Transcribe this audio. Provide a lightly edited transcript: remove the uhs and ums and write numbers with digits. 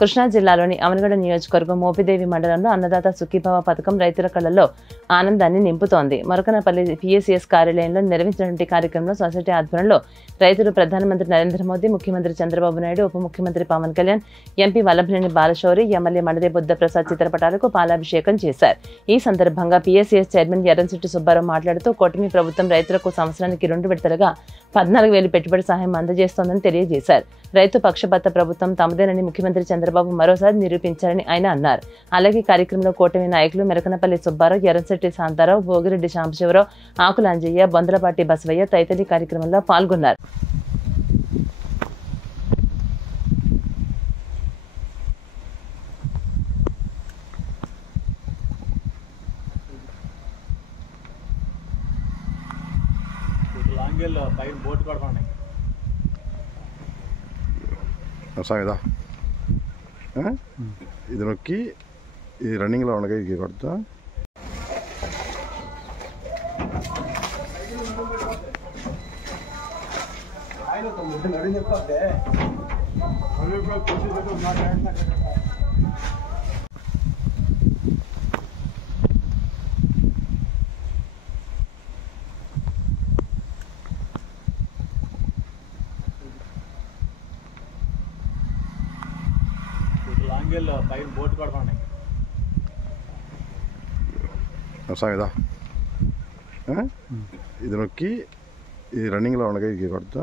కృష్ణా జిల్లాలోని అవనగడ నియోజకవర్గం మోపిదేవి మండలంలో అన్నదాత సుఖీభవ పథకం రైతుల కళ్లలో ఆనందాన్ని నింపుతోంది. మరకనపల్లి PSCS కార్యాలయంలో నిర్వహించినటువంటి కార్యక్రమంలో సొసైటీ ఆధ్వర్యంలో రైతులు ప్రధానమంత్రి నరేంద్ర మోదీ, ముఖ్యమంత్రి చంద్రబాబు నాయుడు, ఉప ముఖ్యమంత్రి పవన్ కళ్యాణ్, ఎంపీ వల్లభనేని బాలశౌరి, ఎమ్మెల్యే మడదే బుద్ధప్రసాద్ చిత్రపటాలకు పాలాభిషేకం చేశారు. ఈ సందర్భంగా PSCS చైర్మన్ ఎర్రంశెట్టి సుబ్బారావు మాట్లాడుతూ కూటమి ప్రభుత్వం రైతులకు సంవత్సరానికి 2 విడతలుగా 14,000 పెట్టుబడి సహాయం అందజేస్తోందని తెలియజేశారు. రైతు పక్షపాత ప్రభుత్వం తమదేనని ముఖ్యమంత్రి చంద్రబాబు మరోసారి నిరూపించారని ఆయన అన్నారు. అలాగే కార్యక్రమంలో కూటమి నాయకులు మెరకనపల్లి సుబ్బారావు, ఎర్రంశెట్టి శాంతారావు, భోగిరెడ్డి సాంబశివరావు, ఆకులాంజయ్య, బొందలపాటి బసవయ్య తదితరులు కార్యక్రమంలో పాల్గొన్నారు. ఇది నొక్కి ఇది రన్నింగ్లో ఉండగా ఇది కొడతా సాయిదా ఇది నొక్కి ఇది రన్నింగ్లో ఉండగా ఇది కొడతా